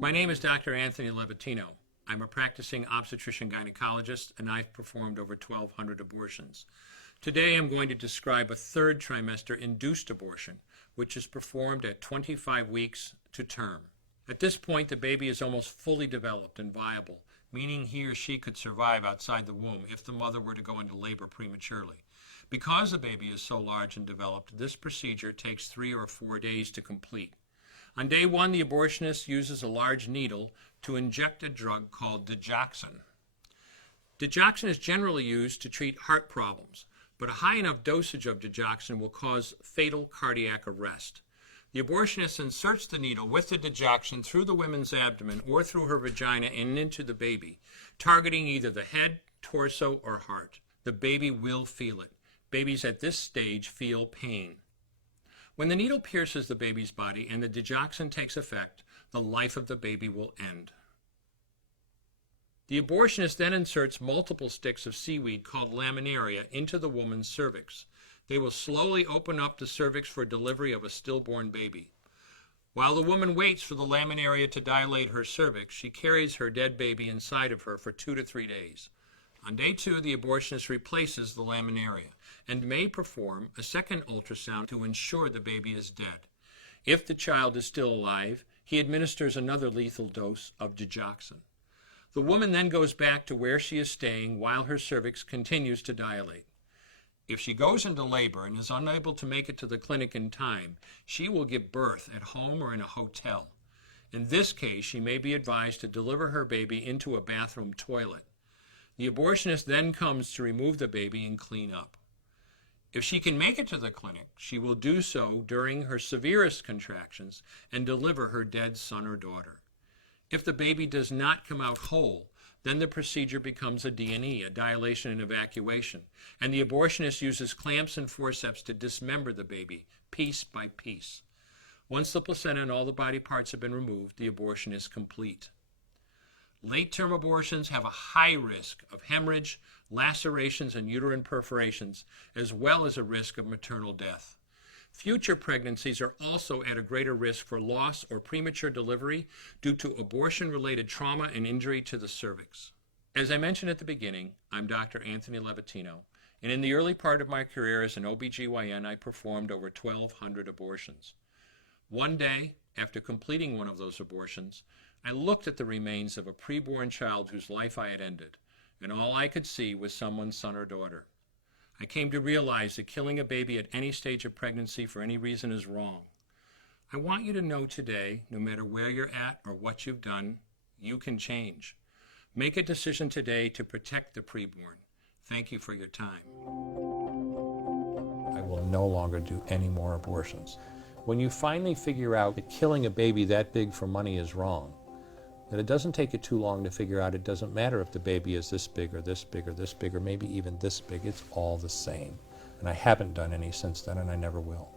My name is Dr. Anthony Levatino. I'm a practicing obstetrician-gynecologist, and I've performed over 1,200 abortions. Today I'm going to describe a third trimester induced abortion, which is performed at 25 weeks to term. At this point, the baby is almost fully developed and viable, meaning he or she could survive outside the womb if the mother were to go into labor prematurely. Because the baby is so large and developed, this procedure takes 3 or 4 days to complete. On day 1, the abortionist uses a large needle to inject a drug called digoxin. Digoxin is generally used to treat heart problems, but a high enough dosage of digoxin will cause fatal cardiac arrest. The abortionist inserts the needle with the digoxin through the woman's abdomen or through her vagina and into the baby, targeting either the head, torso, or heart. The baby will feel it. Babies at this stage feel pain. When the needle pierces the baby's body and the digoxin takes effect, the life of the baby will end. The abortionist then inserts multiple sticks of seaweed called laminaria into the woman's cervix. They will slowly open up the cervix for delivery of a stillborn baby. While the woman waits for the laminaria to dilate her cervix, she carries her dead baby inside of her for 2 to 3 days. On day 2, the abortionist replaces the laminaria and may perform a second ultrasound to ensure the baby is dead. If the child is still alive, he administers another lethal dose of digoxin. The woman then goes back to where she is staying while her cervix continues to dilate. If she goes into labor and is unable to make it to the clinic in time, she will give birth at home or in a hotel. In this case, she may be advised to deliver her baby into a bathroom toilet. The abortionist then comes to remove the baby and clean up. If she can make it to the clinic, she will do so during her severest contractions and deliver her dead son or daughter. If the baby does not come out whole, then the procedure becomes a D&E, a dilation and evacuation, and the abortionist uses clamps and forceps to dismember the baby, piece by piece. Once the placenta and all the body parts have been removed, the abortion is complete. Late-term abortions have a high risk of hemorrhage, lacerations, and uterine perforations, as well as a risk of maternal death. Future pregnancies are also at a greater risk for loss or premature delivery due to abortion-related trauma and injury to the cervix. As I mentioned at the beginning, I'm Dr. Anthony Levatino, and in the early part of my career as an OBGYN, I performed over 1,200 abortions. One day, after completing one of those abortions, I looked at the remains of a preborn child whose life I had ended, and all I could see was someone's son or daughter. I came to realize that killing a baby at any stage of pregnancy for any reason is wrong. I want you to know today, no matter where you're at or what you've done, you can change. Make a decision today to protect the preborn. Thank you for your time. I will no longer do any more abortions. When you finally figure out that killing a baby that big for money is wrong, that it doesn't take you too long to figure out it doesn't matter if the baby is this big or this big or this big or maybe even this big, it's all the same. And I haven't done any since then, and I never will.